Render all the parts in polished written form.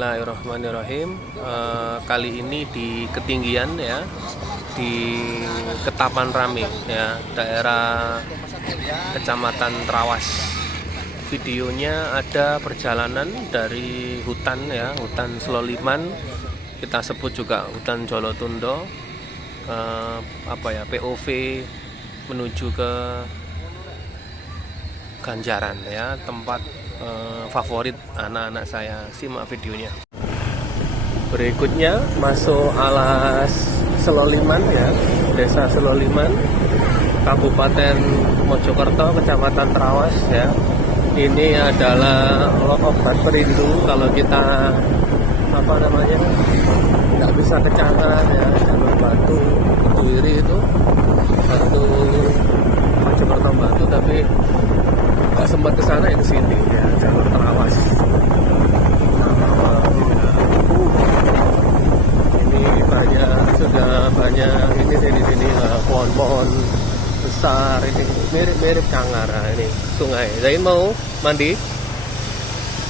Bismillahirrahmanirrahim. Kali ini di ketinggian ya, di Ketapan Rame ya, daerah Kecamatan Trawas. Videonya ada perjalanan dari hutan ya, hutan Seloliman, kita sebut juga hutan Jolotundo, POV menuju ke Ganjaran ya, tempat favorit anak-anak saya. Simak videonya. Berikutnya masuk alas Seloliman ya, desa Seloliman, Kabupaten Mojokerto, Kecamatan Trawas ya. Ini adalah obat perindu kalau kita nggak bisa ke Cangar ya, jalur Batu Kediri itu Batu Mojokerto Batu, tapi nggak sempat ke sana, di sini ya, jalur Trawas. Ini sudah banyak ini di sini pohon-pohon besar, ini mirip Cangar. Nah, ini sungai. Zain mau mandi?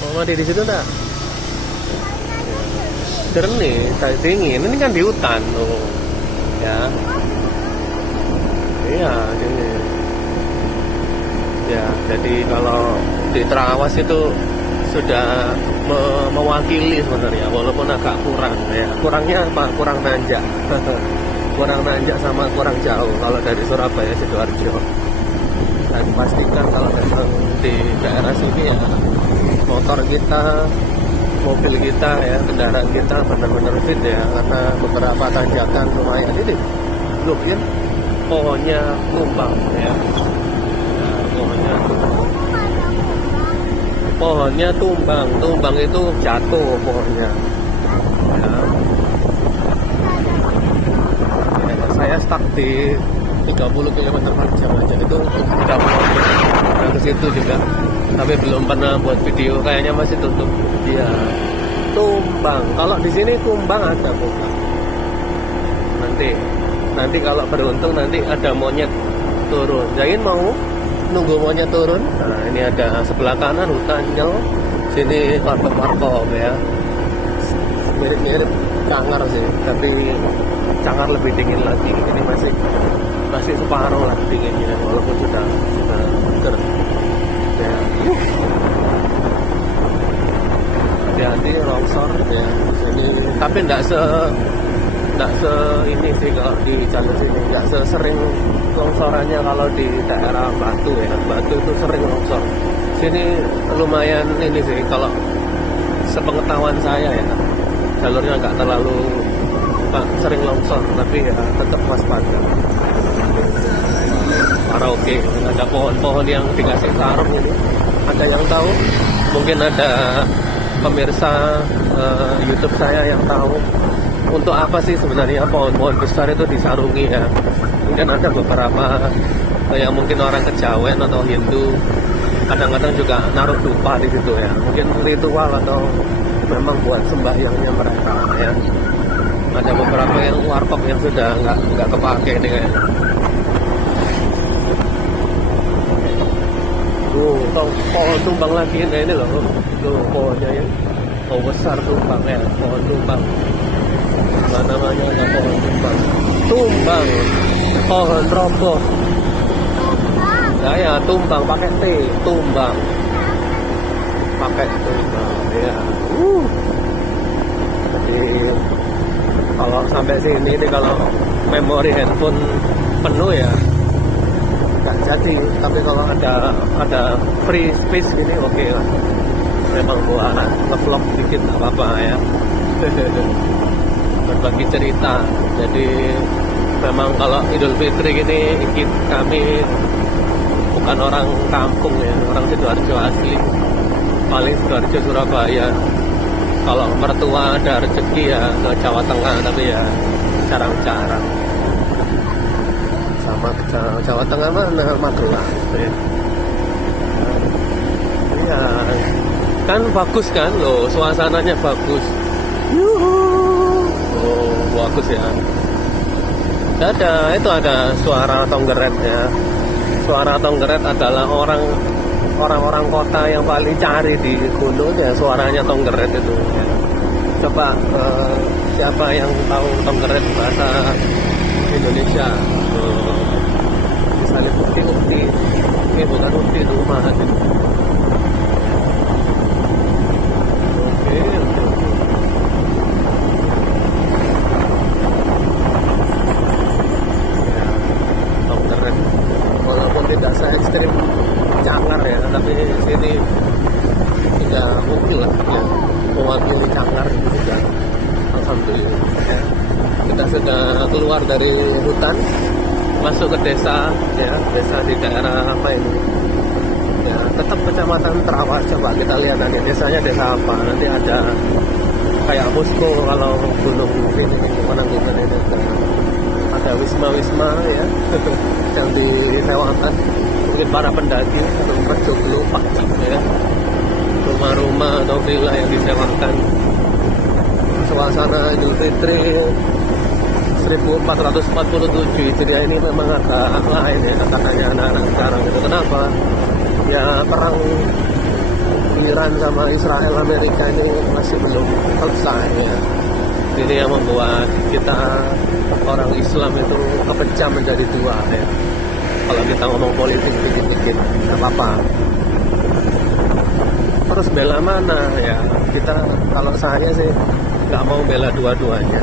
Mau mandi di situ enggak? Jernih, dingin. Ini kan di hutan tuh. Ya. Iya, dingin. Ya, jadi kalau di Trawas itu sudah mewakili sebenarnya, walaupun agak kurang ya. Kurangnya apa? Kurang nanjak. Kurang nanjak sama kurang jauh kalau dari Surabaya Sidoarjo. Dan pastikan kalau memang di daerah sini ya, motor kita, mobil kita ya, kendaraan kita benar-benar fit ya, karena beberapa tanjakan lumayan ini. Loh ya, pohonnya tumbang ya. Pohonnya tumbang itu jatuh pohonnya ya. Saya stuck di 30 km/jam aja, itu udah mau ke situ juga, tapi belum pernah buat video, kayaknya masih tutup. Iya, tumbang. Kalau di sini tumbang ada bukan? Nanti kalau beruntung nanti ada monyet turun. Zain mau nunggu monyet turun. Nah, ini ada sebelah kanan hutan jauh, sini warkop ya, mirip Cangar sih, tapi Cangar lebih dingin lagi. Ini masih separuh lah dinginnya, walaupun sudah seger ya. Hati-hati longsor ya sini, tapi enggak se ini sih kalau di jalur sini, nggak sesering longsorannya kalau di daerah Batu ya. Batu itu sering longsor. Sini lumayan ini sih, kalau sepengetahuan saya ya, jalurnya nggak terlalu sering longsor, tapi ya tetap waspada. Oke, ada pohon-pohon yang dikasih sarung ini. Ada yang tahu? Mungkin ada pemirsa YouTube saya yang tahu untuk apa sih sebenarnya pohon-pohon besar itu disarungi ya. Mungkin ada beberapa yang mungkin orang Kejawen atau Hindu kadang-kadang juga naruh dupa di situ ya. Mungkin ritual atau memang buat sembahyangnya mereka ya. Ada beberapa yang warkop yang sudah nggak kepake nih kayaknya. Pohon tumbang lagi ini loh. Pohonnya ya. Oh, besar tumbang ya, pohon tumbang. Namanya ada pohon tumbang, pohon roboh. Ya, tumbang pakai T, tumbang pakai tumbang ya. Jadi kalau sampai sini nih, kalau memori handphone penuh ya nggak jadi, tapi kalau ada free space gini oke lah. Memang buat nge-vlog dikit nggak apa-apa ya. Berbagi cerita. Jadi memang kalau Idul Fitri gini, kami bukan orang kampung ya, orang Sidoarjo asli, paling Sidoarjo Surabaya. Kalau mertua ada rezeki ya ke Jawa Tengah, tapi ya jarang-jarang. Sama ke Jawa Tengah mana Magelang ya. Iya, kan bagus kan loh, suasananya bagus. Oh, bagus ya. Ada suara tonggeret ya. Suara tonggeret adalah orang-orang kota yang paling cari di gunung ya, suaranya tonggeret itu ya. coba siapa yang tahu Tongkeret bahasa Indonesia, misalnya ukti, ini bukan ukti, itu rumah. Oke. Ya, Tongkeret walaupun tidak se ekstrim Cangar ya, tapi sini tidak mungkin lah ya mewakili Cangar juga. Alhamdulillah ya. Kita sudah keluar dari hutan, masuk ke desa ya, desa di daerah apa ini ya, tetap kecamatan Trawas. Coba kita lihat nanti desanya desa apa, nanti ada kayak posko kalau gunung ini Penanggungan ini ada wisma ya yang disewakan mungkin para pendaki atau berjoglo pakcik ya, rumah-rumah atau villa yang disewakan. Suasana Idul Fitri 1447 Hijriah ini memang agak lain ya katanya anak-anak sekarang itu. Kenapa? Ya perang Iran sama Israel Amerika ini masih belum selesai ya. Ini yang membuat kita orang Islam itu kepecah menjadi dua ya. Kalau kita ngomong politik dikit-dikit nggak apa-apa. Terus bela mana ya? Kita kalau saya sih nggak mau bela dua-duanya.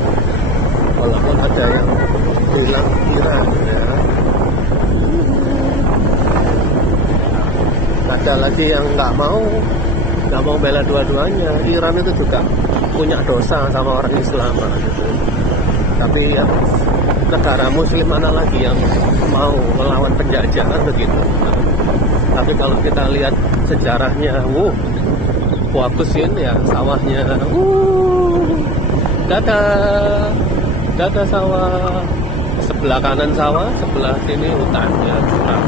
Walaupun ada yang bilang Iran ya, ada lagi yang nggak mau bela dua-duanya. Iran itu juga punya dosa sama orang Islam gitu. Tapi ya negara Muslim mana lagi yang mau melawan penjajahan begitu. Tapi kalau kita lihat sejarahnya, bagusin ya sawahnya, dada sawah, sebelah kanan sawah, sebelah sini hutan ya, jurang.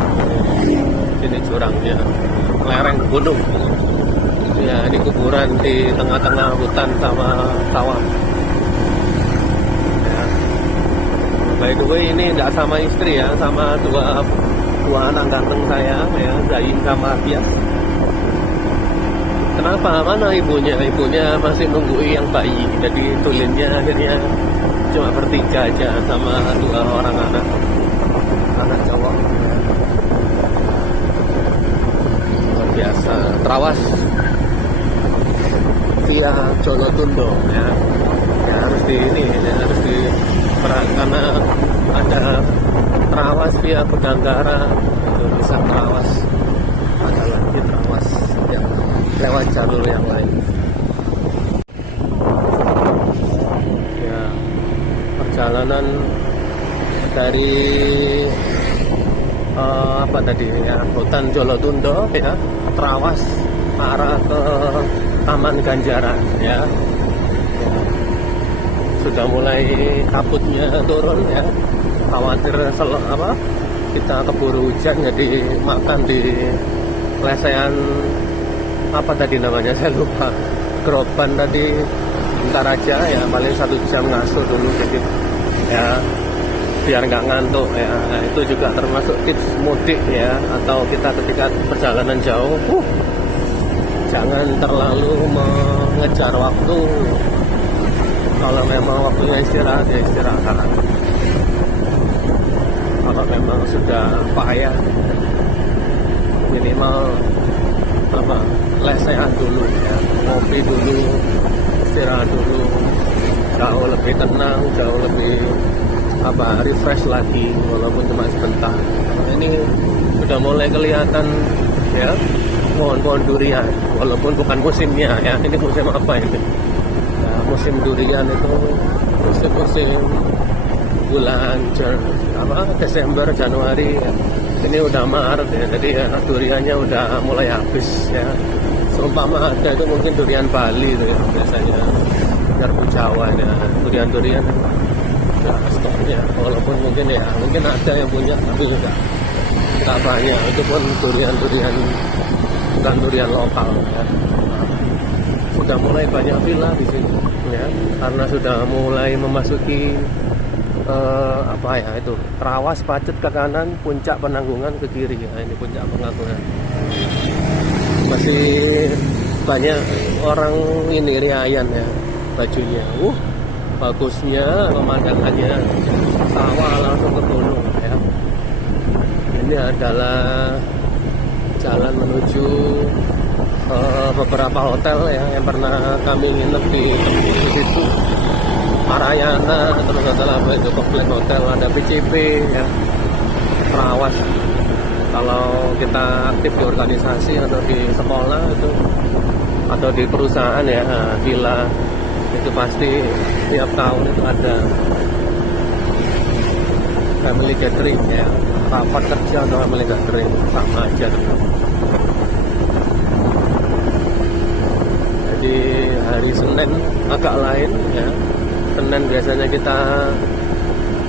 Ini jurangnya, lereng gunung. Ya ini kuburan di tengah-tengah hutan sama sawah. Ya. By the way ini tidak sama istri ya, sama dua anak ganteng saya ya, Zain sama Bias. Kenapa? Mana ibunya? Ibunya masih nunggu yang bayi. Jadi tulinnya akhirnya cuma bertiga aja sama dua orang anak cowok. Luar biasa. Trawas via Jolotundo ya. Ya harus harus karena ada Trawas via Kudanggara, bisa Trawas, ada lagi Trawas yang lewat jalur yang lain. Ya, perjalanan dari apa tadi ya, hutan Jolotundo ya, Trawas arah ke Taman Ganjaran ya. Sudah mulai kabutnya turun ya, khawatir kita keburu hujan jadi makan di lesehan apa tadi namanya saya lupa, Groban tadi. Bentar aja ya, paling 1 jam ngasuh dulu jadi ya biar nggak ngantuk ya. Nah, itu juga termasuk tips mudik ya, atau kita ketika perjalanan jauh jangan terlalu mengejar waktu. Kalau memang waktunya istirahat ya istirahat. Kalau memang sudah payah minimal lesehan dulu ya, ngopi dulu, istirahat dulu, jauh lebih tenang, jauh lebih refresh lagi walaupun cuma sebentar. Ini sudah mulai kelihatan ya pohon-pohon durian walaupun bukan musimnya ya. Ini musim apa ini? Ya, musim durian itu musim bulan Desember, Januari ya. Ini udah Maret ya, jadi ya, duriannya udah mulai habis ya. Seumpama ada itu mungkin durian Bali itu ya, biasanya garpu Jawa ya, durian-durian ya, stoknya. Walaupun mungkin ada yang punya tapi nggak banyak. Itu pun durian-durian bukan durian lokal ya. Sudah mulai banyak villa di sini ya, karena sudah mulai memasuki itu Trawas Pacet ke kanan, Puncak Penanggungan ke kiri. Nah, ini Puncak Penanggungan. Masih banyak orang ini riayan ya, bajunya. Bagusnya pemandangannya, sawah langsung ke gunung ya. Ini adalah jalan menuju beberapa hotel ya yang pernah kami nginep di situ. Marayana, terus ada apa itu, Komplek Hotel, ada PCP ya, Trawas. Kalau kita aktif di organisasi atau di sekolah itu atau di perusahaan ya, villa itu pasti tiap tahun itu ada family gathering ya, rapat kerja atau family gathering, sama aja tuh. Jadi hari Senin agak lain ya. Senin biasanya kita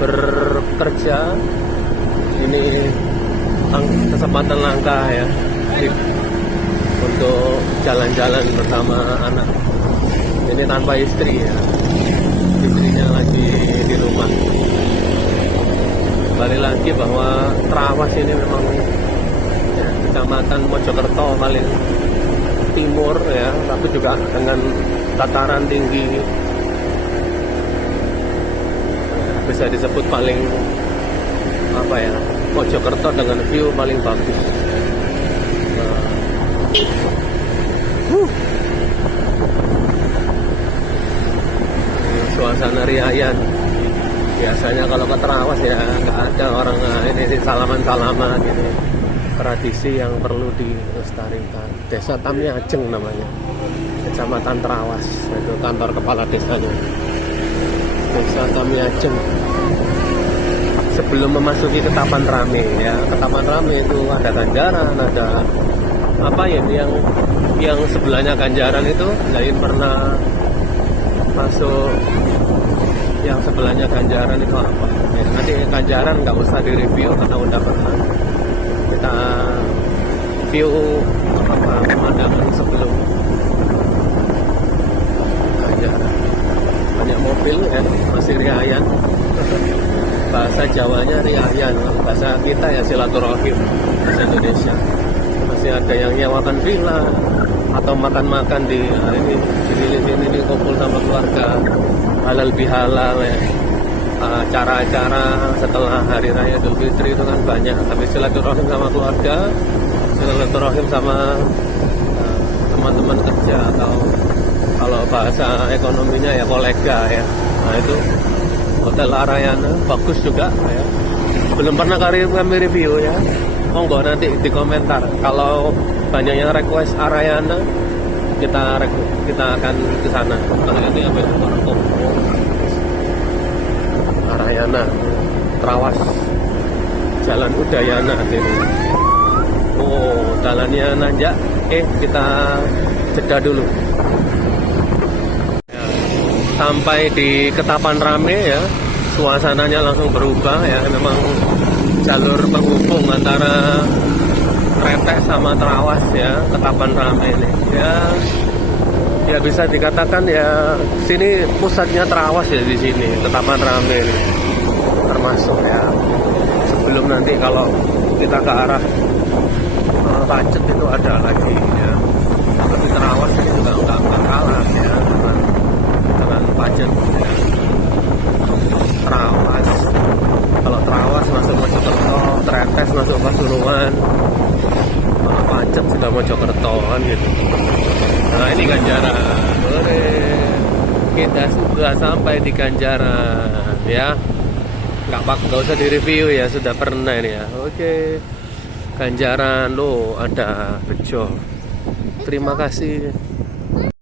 bekerja, ini kesempatan langka ya untuk jalan-jalan bersama anak. Ini tanpa istri ya, istrinya lagi di rumah. Kembali lagi bahwa Trawas ini memang ya, kecamatan Mojokerto paling timur ya, tapi juga dengan dataran tinggi, bisa disebut paling apa ya, Mojokerto dengan view paling bagus. Suasana riayan. Biasanya kalau ke Trawas ya nggak ada orang ini salaman-salaman ini. Tradisi yang perlu dilestarikan. Desa Tamiajeng namanya, Kecamatan Trawas, itu kantor kepala desanya. Desa Tamiajeng. Sebelum memasuki Ketapang Rame ya, Ketapang Rame itu ada Ganjaran, ada apa ya, yang sebelahnya Ganjaran itu lain pernah masuk. Yang sebelahnya Ganjaran itu apa ya, nanti Ganjaran nggak usah direview karena udah pernah kita view pemandangan sebelum Ganjaran. Banyak mobil ya, masih riayan. Bahasa Jawanya riayan, bahasa kita ya silaturahim, bahasa Indonesia. Masih ada yang nyewakan villa atau makan-makan di ini kumpul sama keluarga, halal bihalal ya. Acara-acara setelah hari raya Idul Fitri itu kan banyak, tapi silaturahim sama keluarga, silaturahim sama teman-teman kerja, atau kalau bahasa ekonominya ya kolega ya. Nah itu Hotel Arayana bagus juga ya. Belum pernah kami review ya. Monggo nanti di komentar. Kalau banyak yang request Arayana, kita akan ke sana. Kalau ini apa itu? Arayana, Trawas, Jalan Udayana ini. Oh, jalannya nanjak. Kita jeda dulu. Sampai di Ketapang Rame ya, suasananya langsung berubah ya. Memang jalur penghubung antara Kretek sama Trawas ya, Ketapang Rame ini ya bisa dikatakan ya, sini pusatnya Trawas ya, di sini Ketapang Rame ini termasuk ya. Sebelum nanti kalau kita ke arah Pacet itu ada lagi ya, tapi Trawas ini juga nggak kalah ya dengan Pacet ya. Trawas, kalau Trawas masuk Mojokerto, Tretes masuk Pasuruan, Pacet sudah Mojokerto kan gitu. Nah ini Ganjaran, kita sudah sampai di Ganjaran ya. Nggak usah direview ya, sudah pernah ini ya. Oke, Ganjaran lo ada Bejo. Terima kasih.